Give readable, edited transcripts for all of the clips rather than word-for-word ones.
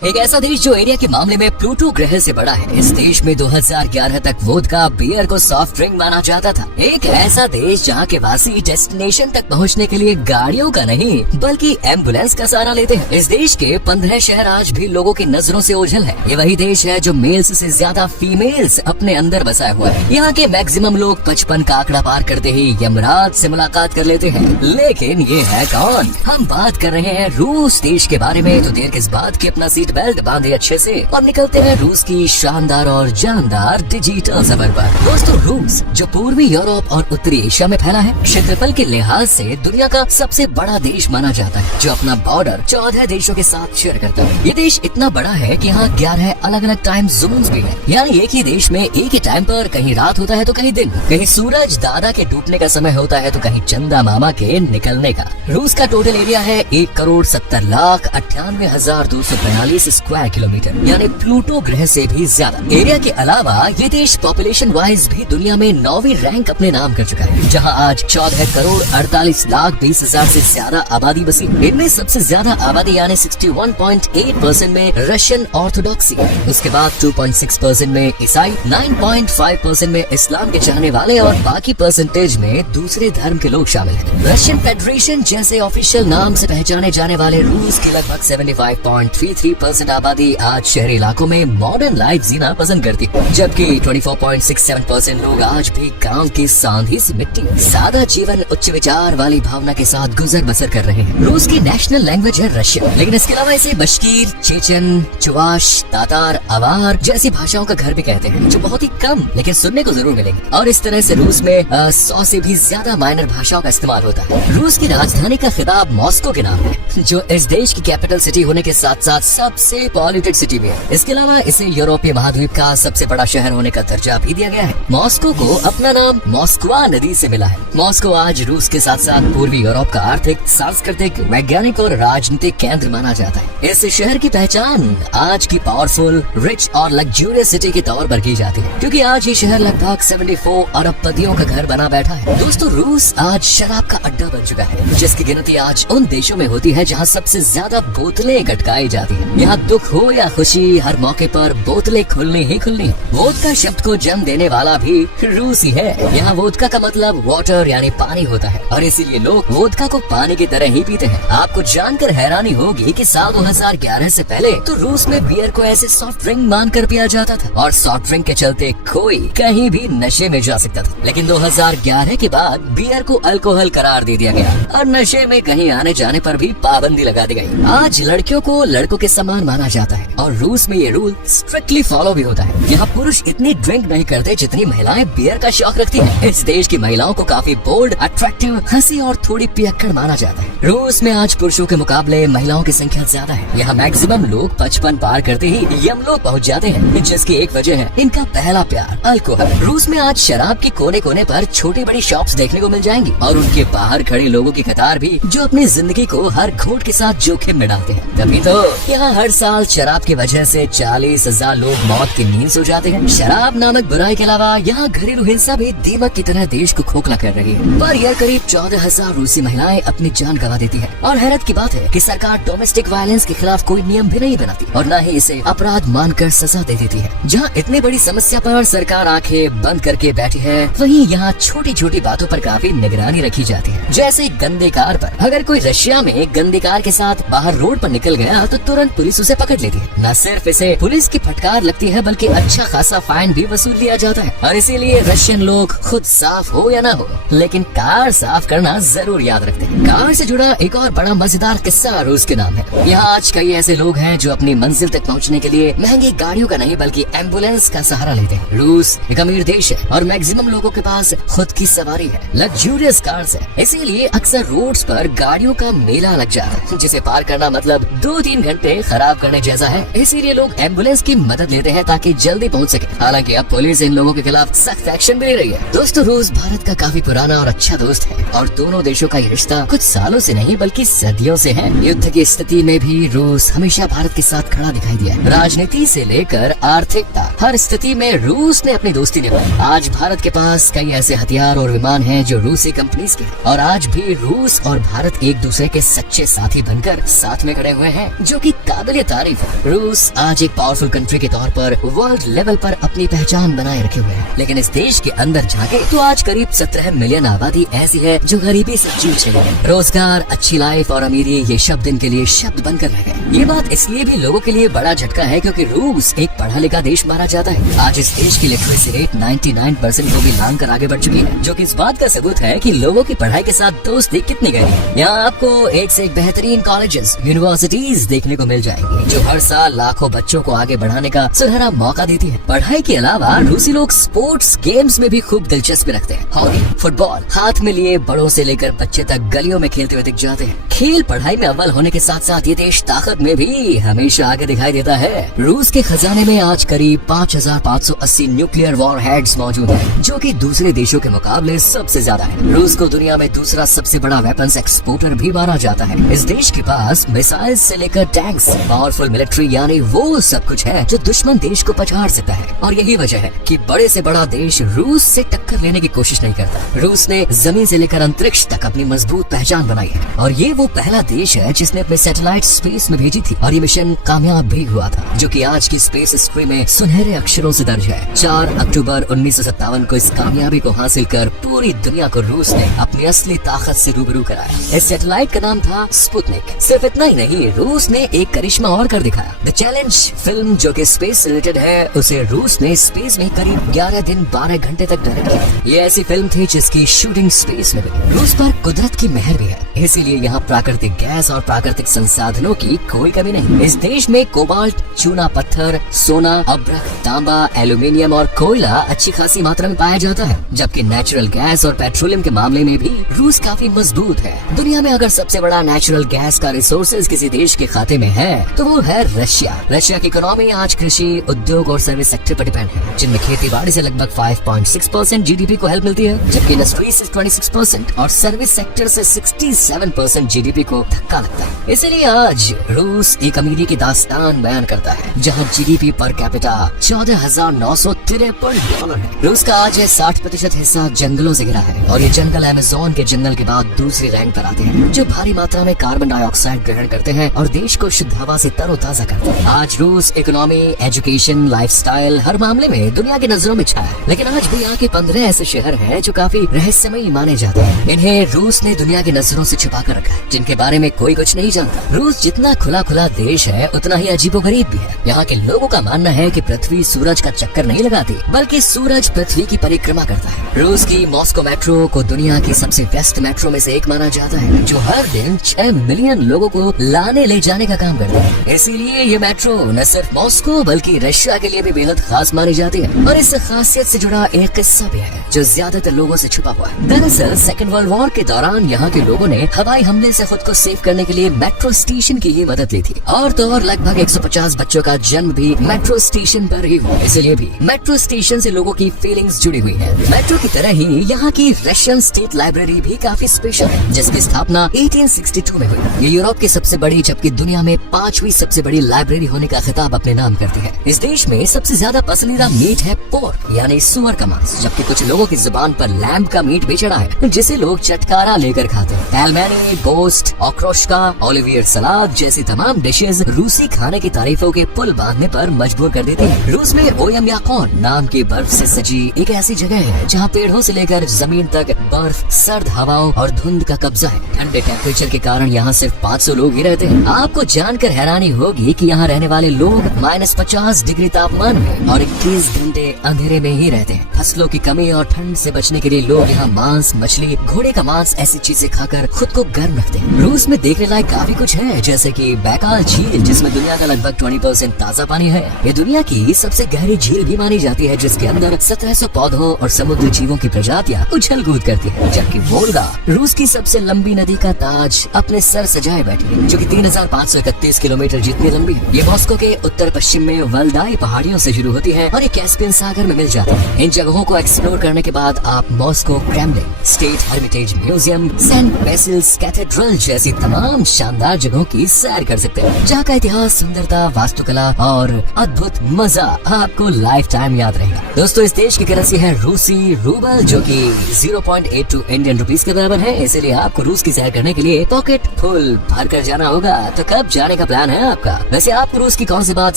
एक ऐसा देश जो एरिया के मामले में प्लूटो ग्रह से बड़ा है। इस देश में 2011 तक वोदका बियर को सॉफ्ट ड्रिंक माना जाता था। एक ऐसा देश जहाँ के वासी डेस्टिनेशन तक पहुँचने के लिए गाड़ियों का नहीं बल्कि एम्बुलेंस का सहारा लेते हैं। इस देश के 15 शहर आज भी लोगों की नजरों से ओझल है। ये वही देश है जो मेल्स से ज्यादा फीमेल्स अपने अंदर बसाया हुआ है। यहाँ के मैक्सिमम लोग 55 का आंकड़ा पार करते ही यमराज से मुलाकात कर लेते हैं। लेकिन ये है कौन? हम बात कर रहे हैं रूस देश के बारे में। तो देर किस बात की अपना सीट बेल्ट बांधे अच्छे से और निकलते हैं रूस की शानदार और जानदार डिजिटल सफर पर। दोस्तों, रूस जो पूर्वी यूरोप और उत्तरी एशिया में फैला है, क्षेत्रफल के लिहाज से दुनिया का सबसे बड़ा देश माना जाता है, जो अपना बॉर्डर 14 देशों के साथ शेयर करता है। ये देश इतना बड़ा है कि यहाँ 11 अलग अलग टाइम जोन्स भी हैं। यानी एक ही देश में एक ही टाइम पर कहीं रात होता है तो कहीं दिन, कहीं सूरज दादा के डूबने का समय होता है तो कहीं चंदा मामा के निकलने का। रूस का टोटल एरिया है 1,70,98,242 स्क्वायर किलोमीटर, यानी प्लूटो ग्रह से भी ज्यादा। एरिया के अलावा ये देश पॉपुलेशन वाइज भी दुनिया में 9वीं रैंक अपने नाम कर चुका है, जहां आज 14,48,20,000 से ज्यादा आबादी बसी। इनमें सबसे ज्यादा आबादी यानी 61.8% में रशियन ऑर्थोडॉक्सी, उसके बाद 2.6% में ईसाई, 9.5% में इस्लाम के चाहने वाले और बाकी परसेंटेज में दूसरे धर्म के लोग शामिल हैं। रशियन फेडरेशन जैसे ऑफिशियल नाम से पहचाने जाने वाले रूस के लगभग 75.33% आबादी आज शहरी इलाकों में मॉडर्न लाइफ जीना पसंद करती है, जबकि 24.67% लोग आज भी गांव की सांधी सी मिट्टी सादा जीवन उच्च विचार वाली भावना के साथ गुजर बसर कर रहे हैं। रूस की नेशनल लैंग्वेज है रशियन, लेकिन इसके अलावा इसे बश्कीर, चेचन, चुवाश, तातार, अवार जैसी भाषाओं का घर भी कहते हैं, जो बहुत ही कम लेकिन सुनने को जरूर मिलेंगे। और इस तरह से रूस में 100 से भी ज्यादा माइनर भाषाओं का इस्तेमाल होता है। रूस की राजधानी का खिताब मॉस्को के नाम है, जो इस देश की कैपिटल सिटी होने के साथ साथ सबसे पॉल्यूटेड सिटी भी है। इसके अलावा इसे यूरोपीय महाद्वीप का सबसे बड़ा शहर होने का दर्जा भी दिया गया है। मॉस्को को अपना नाम मॉस्कवा नदी से मिला है। मॉस्को आज रूस के साथ साथ पूर्वी यूरोप का आर्थिक, सांस्कृतिक, वैज्ञानिक और राजनीतिक केंद्र माना जाता है। इस शहर की पहचान आज की पावरफुल, रिच और लग्जूरियस सिटी के तौर पर की जाती है, क्योंकि आज ये शहर लगभग 74 अरबपतियों का घर बना बैठा है। दोस्तों, रूस आज शराब का अड्डा बन चुका है, जिसकी गिनती आज उन देशों में होती है जहाँ सबसे ज्यादा बोतलें गटकाई जाती है। यहाँ दुख हो या खुशी, हर मौके पर बोतलें खुलनी ही खुलनी। वोदका शब्द को जन्म देने वाला भी रूस ही है। यहाँ वोदका का मतलब वाटर यानी पानी होता है, और इसीलिए लोग वोदका को पानी की तरह ही पीते हैं। आपको जानकर हैरानी होगी कि साल 2011 से पहले तो रूस में बियर को ऐसे सॉफ्ट ड्रिंक मानकर पिया जाता था, और सॉफ्ट ड्रिंक के चलते कोई कहीं भी नशे में जा सकता था। लेकिन 2011 के बाद बियर को अल्कोहल करार दे दिया गया और नशे में कहीं आने जाने पर भी पाबंदी लगा दी गई। आज लड़कियों को लड़कों के समान माना जाता है, और रूस में ये रूल स्ट्रिक्टली फॉलो भी होता है। यहाँ पुरुष इतनी ड्रिंक नहीं करते जितनी महिलाएं बियर का शौक रखती हैं। इस देश की महिलाओं को काफी बोल्ड, अट्रैक्टिव, हंसी और थोड़ी पियक्कड़ माना जाता है। रूस में आज पुरुषों के मुकाबले महिलाओं की संख्या ज्यादा है। यहाँ मैक्सिमम लोग 55 पार करते ही यमलोक पहुँच जाते हैं, जिसकी एक वजह है इनका पहला प्यार, अल्कोहल। रूस में आज शराब के कोने कोने पर छोटी बड़ी शॉप्स देखने को मिल जाएंगी, और उनके बाहर खड़े लोगों की कतार भी, जो अपनी जिंदगी को हर घोट के साथ जोखिम में डालते हैं। तभी तो यहाँ हर साल शराब की वजह से 40,000 लोग मौत की नींद सो जाते हैं। शराब नामक बुराई के अलावा यहाँ घरेलू हिंसा भी दीमक की तरह देश को खोखला कर रही है। पर यह करीब 14,000 रूसी महिलाएं अपनी जान गंवा देती है। और हैरत की बात है कि सरकार डोमेस्टिक वायलेंस के खिलाफ कोई नियम भी नहीं बनाती, और न ही इसे अपराध मानकर सजा दे देती है। जहाँ इतनी बड़ी समस्या पर सरकार आंखें बंद करके बैठी है, वहीं यहाँ छोटी छोटी बातों पर काफी निगरानी रखी जाती है। जैसे गंदे कार पर, अगर कोई रशिया में गंदी कार के साथ बाहर रोड पर निकल गया तो तुरंत पुलिस उसे पकड़ लेती है। न सिर्फ इसे पुलिस की फटकार लगती है, बल्कि अच्छा खासा फाइन भी वसूल लिया जाता है। और इसीलिए रशियन लोग खुद साफ हो या ना हो, लेकिन कार साफ करना जरूर याद रखते हैं। कार से जुड़ा एक और बड़ा मजेदार किस्सा रूस के नाम है। यहाँ आज कई ऐसे लोग हैं जो अपनी मंजिल तक पहुँचने के लिए महंगी गाड़ियों का नहीं बल्कि एम्बुलेंस का सहारा लेते हैं। रूस एक अमीर देश है, और मैक्सिमम लोगों के पास खुद की सवारी है, लग्जूरियस कार्स है। इसीलिए अक्सर रोड्स पर गाड़ियों का मेला लग जाता है, जिसे पार करना मतलब 2-3 घंटे खराब करने जैसा है। इसीलिए लोग एम्बुलेंस की मदद लेते हैं ताकि जल्दी पहुंच सके। हालांकि अब पुलिस इन लोगों के खिलाफ सख्त एक्शन भी ले रही है। दोस्तों, रूस भारत का काफी पुराना और अच्छा दोस्त है, और दोनों देशों का ये रिश्ता कुछ सालों से नहीं बल्कि सदियों से है। युद्ध की स्थिति में भी रूस हमेशा भारत के साथ खड़ा दिखाई दिया है। राजनीति से लेकर आर्थिकता, हर स्थिति में रूस ने अपनी दोस्ती निभाई। आज भारत के पास कई ऐसे हथियार और विमान हैं जो रूसी कंपनीज के हैं और आज भी रूस और भारत एक दूसरे के सच्चे साथी बनकर साथ में खड़े हुए हैं, जो कि काबिले तारीफ है। रूस आज एक पावरफुल कंट्री के तौर पर वर्ल्ड लेवल पर अपनी पहचान बनाए रखे हुए है, लेकिन इस देश के अंदर झांके तो आज करीब 17 मिलियन आबादी ऐसी है जो गरीबी से जूझ रही है। रोजगार, अच्छी लाइफ और अमीरी ये शब्द इनके लिए शब्द बनकर रह गए। ये बात इसलिए भी लोगों के लिए बड़ा झटका है क्योंकि रूस एक पढ़ा लिखा देश माना जाता है। आज इस देश की लिटरेसी रेट 99% को भी लांग कर आगे बढ़ चुकी है, जो कि इस बात का सबूत है कि लोगों की पढ़ाई के साथ दोस्ती कितनी गहरी है। यहाँ आपको एक से एक बेहतरीन कॉलेजेस, यूनिवर्सिटीज देखने को मिल जाएंगी जो हर साल लाखों बच्चों को आगे बढ़ाने का सुनहरा मौका देती है। पढ़ाई के अलावा रूसी लोग स्पोर्ट्स गेम्स में भी खूब दिलचस्पी रखते हैं। हॉकी, फुटबॉल हाथ में लिए बड़ों से लेकर बच्चे तक गलियों में खेलते हुए दिख जाते हैं। खेल पढ़ाई में अव्वल होने के साथ साथ ये देश ताकत में भी हमेशा आगे दिखाई देता है। रूस के खजाने में आज करीब 5580 न्यूक्लियर वॉरहेड्स मौजूद है, जो कि दूसरे देशों के मुकाबले सबसे ज्यादा है। रूस को दुनिया में दूसरा सबसे बड़ा वेपन्स एक्सपोर्टर भी माना जाता है। इस देश के पास मिसाइल से लेकर टैंक्स, पावरफुल मिलिट्री यानी वो सब कुछ है जो दुश्मन देश को पछाड़ सकता है। और यही वजह है कि बड़े से बड़ा देश रूस से टक्कर लेने की कोशिश नहीं करता। रूस ने जमीन से लेकर अंतरिक्ष तक अपनी मजबूत पहचान बनाई है और ये वो पहला देश है जिसने अपने सैटेलाइट स्पेस में भेजी थी और ये मिशन कामयाब भी हुआ था, जो कि आज की स्पेस हिस्ट्री में सुनहरे अक्षरों से दर्ज है। 4 अक्टूबर 1957 को इस कामयाबी को हासिल कर पूरी दुनिया को रूस ने अपनी असली ताकत से रूबरू कराया। इस सैटेलाइट का नाम था स्पुतनिक। सिर्फ इतना ही नहीं, रूस ने एक करिश्मा और कर दिखाया। द चैलेंज फिल्म, जो कि स्पेस से रिलेटेड है, उसे रूस ने स्पेस में करीब 11 दिन 12 घंटे तक डायरेक्ट किया। ये ऐसी फिल्म थी जिसकी शूटिंग स्पेस में हुई। रूस पर कुदरत की मेहर भी है, इसीलिए यहाँ प्राकृतिक गैस और प्राकृतिक संसाधनों की कोई कमी नहीं। इस देश में कोबाल्ट, चूना पत्थर, सोना, अब्रक, तांबा, एल्यूमिनियम और कोयला अच्छी खासी मात्रा में पाया जाता है, जबकि नेचुरल गैस और पेट्रोलियम के मामले में भी रूस काफी मजबूत है। दुनिया में अगर सबसे बड़ा नेचुरल गैस का रिसोर्सेज किसी देश के खाते में है तो वो है रशिया। रशिया की इकोनॉमी आज कृषि, उद्योग और सर्विस सेक्टर पर डिपेंड है, जिनमें खेती बाड़ी से लगभग 5.6% जीडीपी को हेल्प मिलती है, जबकि इंडस्ट्री से 26% और सर्विस सेक्टर से 67% जीडीपी को धक्का लगता है। इसलिए आज रूस एक अमीरी की दास्तान बयान करता है, जहां जीडीपी पर कैपिटा $14,953 है। रूस का आज 60% हिस्सा जंगलों से घिरा है और ये जंगल अमेज़न के जंगल के बाद दूसरी रैंक पर आते हैं, जो भारी मात्रा में कार्बन डाइऑक्साइड ग्रहण करते हैं और देश को शुद्ध हवा से तरोताजा करते हैं। आज रूस इकोनॉमी, एजुकेशन, लाइफस्टाइल हर मामले में दुनिया की नजरों में छाया है, लेकिन आज भी यहाँ के 15 ऐसे शहर हैं जो काफी रहस्यमयी माने जाते हैं। इन्हें रूस ने दुनिया की नजरों से छुपा कर रखा है, जिनके बारे में कोई कुछ नहीं जानता। रूस जितना खुला खुला देश है उतना ही अजीबोगरीब भी है। यहाँ के लोगों का मानना है कि पृथ्वी सूरज का चक्कर नहीं लगाती, बल्कि सूरज पृथ्वी की परिक्रमा करता है। रूस की मॉस्को मेट्रो को दुनिया की सबसे बेस्ट मेट्रो में से एक माना जाता है, जो हर दिन 6 मिलियन लोगों को लाने ले जाने का काम करता है। इसीलिए ये मेट्रो न सिर्फ मॉस्को बल्कि रशिया के लिए भी बेहद खास मानी जाती है। और इस खासियत से जुड़ा एक किस्सा भी है जो ज्यादातर लोगों से छुपा हुआ है। दरअसल सेकेंड वर्ल्ड वॉर के दौरान यहाँ के लोगों ने हवाई हमले से खुद को सेव करने के लिए मेट्रो स्टेशन की ही मदद ली थी। और तो और लगभग 150 बच्चों का जन्म भी मेट्रो स्टेशन पर ही हुआ। इसलिए भी मेट्रो स्टेशन से लोगों की फीलिंग्स जुड़ी हुई है। मेट्रो की तरह ही यहाँ की रशियन स्टेट लाइब्रेरी भी काफी स्पेशल है, जिसकी स्थापना 1862 में हुई। ये यूरोप की सबसे बड़ी जबकि दुनिया में 5वीं सबसे बड़ी लाइब्रेरी होने का खिताब अपने नाम करती है। इस देश में सबसे ज्यादा पसंदीदा मीट है पोर्क यानी सुअर का मांस, जबकि कुछ लोगों की जुबान पर लैम्ब का मीट भी चढ़ा है, जिसे लोग चटकारा लेकर खाते हैं। पेलमेनी, बोस्ट, ऑक्रोश्का, ओलिवियर सलाद जैसी तमाम डिशेज रूसी खाने की तारीफों के पुल बांधने पर मजबूर कर देती है। रूस में ओयम याकोन नाम की बर्फ से सजी एक ऐसी जगह है जहाँ पेड़ों से लेकर जमीन तक बर्फ, सर्द हवाओं और धुंध का कब्जा है। ठंडे टेम्परेचर के कारण यहाँ सिर्फ 500 लोग ही रहते हैं। आपको जानकर हैरानी होगी कि यहाँ रहने वाले लोग -50 डिग्री तापमान में और 21 घंटे अंधेरे में ही रहते हैं। फसलों की कमी और ठंड से बचने के लिए लोग यहाँ मांस, मछली, घोड़े का मांस ऐसी चीजें खाकर खुद को गर्म रखते हैं। रूस में देखने लायक काफी कुछ है, जैसे कि बैकाल झील, जिसमें दुनिया का लगभग 20% ताजा पानी है। ये दुनिया की सबसे गहरी झील भी मानी जाती है, जिसके अंदर 1700 पौधों और समुद्री जीवों की प्रजातियां उछल कूद करती है। जबकि वोल्गा रूस की सबसे लंबी नदी का ताज अपने सर सजाए बैठी है, जो कि 3531 किलोमीटर जितनी लंबी है। ये मॉस्को के उत्तर पश्चिम में वल्दाई पहाड़ियों से शुरू होती है और ये कैस्पियन सागर में मिल जाती है। इन जगहों को एक्सप्लोर करने के बाद आप Moscow Kremlin, state heritage museum, Saint Basil's cathedral जैसी तमाम शानदार जगहों की सैर कर सकते हैं, जहाँ का इतिहास, सुंदरता, वास्तुकला और अद्भुत मजा आपको लाइफ टाइम याद रहेगा। दोस्तों, इस देश की करेंसी है रूसी रूबल, जो कि 0.82 इंडियन रुपीस के बराबर है। इसलिए आपको रूस की सैर करने के लिए पॉकेट फुल भर कर जाना होगा। तो कब जाने का प्लान है आपका? वैसे आपको रूस की कौन सी बात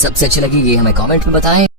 सबसे अच्छी लगी, ये हमें कमेंट में बताएं।